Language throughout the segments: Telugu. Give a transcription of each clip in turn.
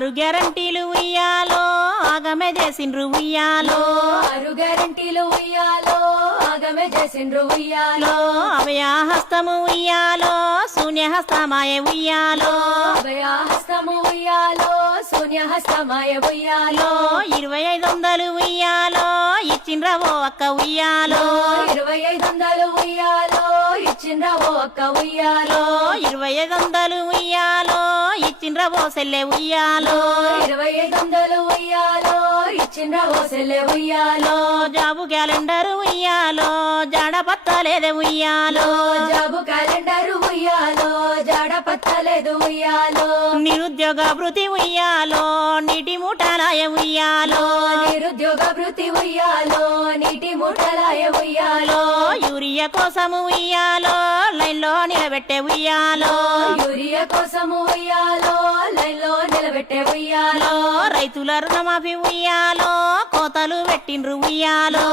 ఆరు గ్యారంటీలు ఉయ్యాలో ఆగమే చేసిండ్రు ఉయ్యాలో. ఆరు గ్యారంటీలు ఉయ్యాలో ఆగమే చేసిండ్రు ఉయ్యాలో. అభయహస్తము ఉయ్యాలో శూన్యహస్తమాయ ఉయ్యాలో. అభయహస్తము ఉయ్యాలో శూన్యహస్తమాయ ఉయ్యాలో. ఇరవై ఐదు వందలు ఉయ్యాలో ఇచ్చిండ్రవో అక్క ఉయ్యాలో. ఇరవై ఐదు వందలు ఉయ్యాలో ఇచ్చిండ్రా ఓ అక్క ఉయ్యాలో. ఇరవై ఐదు వందలు ఉయ్యాలో ఇచ్చిండ్రవో సెల్లె ఉయ్యాలో? ఇరవై ఐదు వందలు ఉయ్యాలో ఇచ్చిండ్రా ఓ సెల్లె ఉయ్యాలో. జాబు క్యాలెండర్ ఉయ్యాలో జాడ పత్తలేదే ఉయ్యాలో. జాబు క్యాలెండర్ ఉయ్యాలో జాడ పత్తలేదు ఉయ్యాలో. నిరుద్యోగ భృతి ఉయ్యాలో నీటి మూటలాయ ఉయ్యాలో. నిరుద్యోగ భృతి ఉయ్యాలో నీటి ముట్టలాయ ఉయ్యాలో. యూరియా కోసము ఉయ్యాలో లైన్లో నిలబెట్టే ఉయ్యాలో. యూరియా కోసము ఉయ్యాలో లైన్లో నిలబెట్టే ఉయ్యాలో. రైతుల రుణమాఫీ ఉయ్యాలో కోతలు పెట్టిండ్రు ఉయ్యాలో.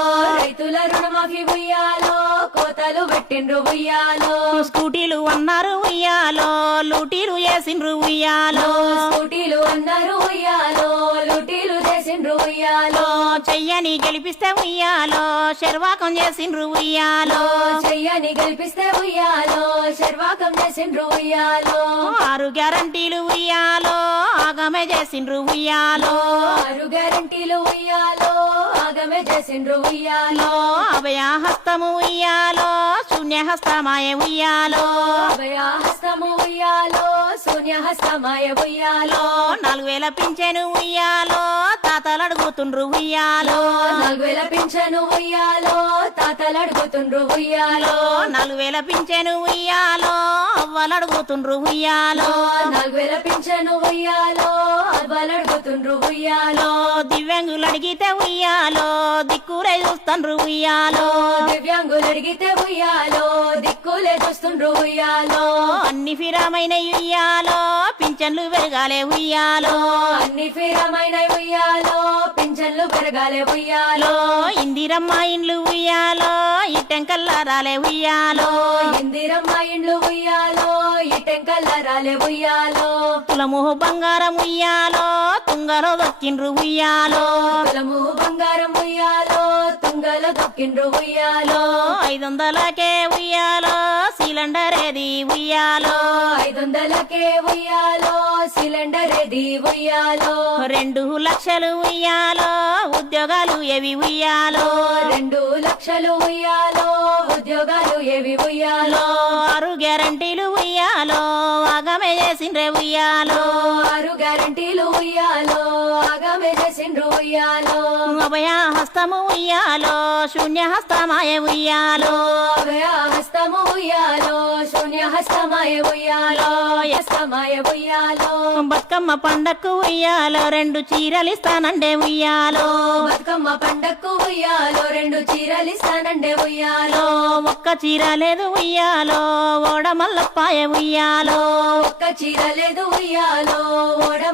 రైతుల రుణమాఫీ ఉయ్యాలో కోతలు పెట్టిండ్రు ఉయ్యాలో. స్కూటీలు అన్నారు ఉయ్యాలో లూటీలు వేసిండ్రు ఉయ్యాలో. స్కూటీలు అన్నారు ఉయ్యాలో లూటీలు చేసిండ్రు ఉయ్యాలో. చెయ్యని గెలిపిస్తే ఉయ్యాలో శర్వాకం చేసిండ్రు ఉయ్యాలో. చెయ్యని గెలిపిస్తే ఉయ్యాలో శర్వాకం చేసిండ్రు ఉయ్యాలో. ఆరు గ్యారంటీలు ఉయ్యాలో ఆగమే చేసిండ్రు ఉయ్యాలో. ఆరు గ్యారంటీలు ఉయ్యాలో ఆగమే చేసిండ్రు ఉయ్యాలో. అభయహస్తము ఉయ్యాలో శూన్యహస్తమాయ ఉయ్యాలో. అభయహస్తము ఉయ్యాలో శూన్యహస్తమాయ ఉయ్యాలో నాలుగు వేల పింఛను ఉయ్యాలో తాతలు అడుగుతుండ్రు ఉయ్యాలో. నాలుగు వేల పింఛను ఉయ్యాలో తాతలు అడుగుతుండ్రు ఉయ్యాలో. నాలుగు వేల పింఛను ఉయ్యాలో అవ్వలు అడుగుతుండ్రు ఉయ్యాలో. నాలుగు వేల పింఛను ఉయ్యాలో అవ్వలు అడుగుతుండ్రు ఉయ్యాలో. దివ్యాంగులు అడిగితే ఉయ్యాలో దిక్కులే చూస్తుండ్రు ఉయ్యాలో. దివ్యాంగులు అడిగితే ఉయ్యాలో దిక్కులే చూస్తుండ్రు ఉయ్యాలో. అన్ని ఫిరామైన ఉయ్యాలో పింఛన్లు పెరగాలే ఉయ్యాలో. అన్ని ఫీరమైన ఉయ్యాలో పింఛన్లు పెరగాలే ఉయ్యాలో. ఇందిరమ్మ ఇండ్లు ఉయ్యాలో ఇట్టెంకల్లా రాలే ఉయ్యాలో. ఇందిరమ్మ ఇండ్లు ఉయ్యాలో ఈ టెంకల్ల రాలే ఉయ్యాలో. కులము బంగారం ఉయ్యాలో తుంగలో దొక్కిండ్రు ఉయ్యాలో. కులము బంగారం ఉయ్యాలో తుంగలో దొక్కిండ్రు ఉయ్యాలో. ఐదు వందలకే ఉయ్యాలో సిలిండర్ ఏది ఉయ్యాలో. ఐదు వందలకే ఉయ్యాలో సిలిండర్ ఏది ఉయ్యాలో. రెండు లక్షలు ఉయ్యాలో ఉద్యోగాలు ఏవి ఉయ్యాలో. రెండు లక్షలు ఉయ్యాలో ఉద్యోగాలు ఏవి ఉయ్యాలో. ఆరు గ్యారంటీలు ఉయ్యాలో ఆగమే చేసిండ్రే ఉయ్యాలో. ఆరు గ్యారంటీలు ఉయ్యాలో ఆగమే చేసిండ్రు ఉయ్యాలో. అభయ హస్తము ఉయ్యాలో శూన్య హస్తమాయ ఉయ్యాలో. అభయ హస్తము ఉయ్యాలో శూన్య హస్తమాయ ఉయ్యాలో హస్తమాయ ఉయ్యాలో. బతుకమ్మ పండక్కు ఉయ్యాలో రెండు చీరలు ఇస్తానండే ఉయ్యాలో. బతుకమ్మ పండక్కు ఉయ్యాలో రెండు చీరలు ఇస్తానండే ఉయ్యాలో. ఒక్క చీర లేదు ఉయ్యాలో ఓడమల్లపాయ ఉయ్యాలో. ఒక్క చీర లేదు ఉయ్యాలో.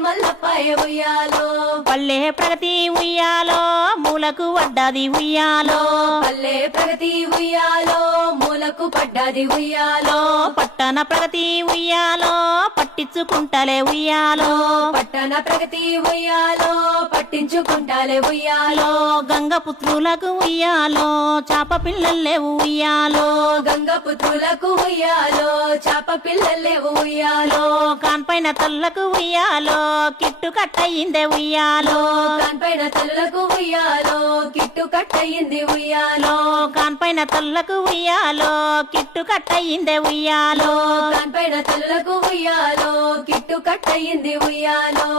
ఉయ్యాలో. పల్లె ప్రగతి ఉయ్యాలో మూలకు వడ్డది ఉయ్యాలో. పల్లె ప్రగతి ఉయ్యాలో మూలకు పడ్డది ఉయ్యాలో. పట్టణ ప్రగతి ఉయ్యాలో పట్టించుకుంటలే ఉయ్యాలో. పట్టణ ప్రగతి ఉయ్యాలో పట్టించుకుంటాలే ఉయ్యాలో. గంగపుత్రులకు ఉయ్యాలో చాప పిల్లలేవు ఉయ్యాలో. గంగపుత్రులకు ఉయ్యాలో చాప పిల్లలేవు ఉయ్యాలో. కాన్పైన తల్లకు ఉయ్యాలో కిట్టు కట్టయిందే ఉయ్యాలో. కాన్పైన తల్లులకు ఉయ్యాలో కిట్టు కట్టయింది ఉయ్యాలో. కాన్పైన తల్లకు ఉయ్యాలో కిట్టు కట్టయిందే ఉయ్యాలో. కాన్పైన తల్లులకు ఉయ్యాలో కిట్టు కట్టయింది ఉయ్యాలో.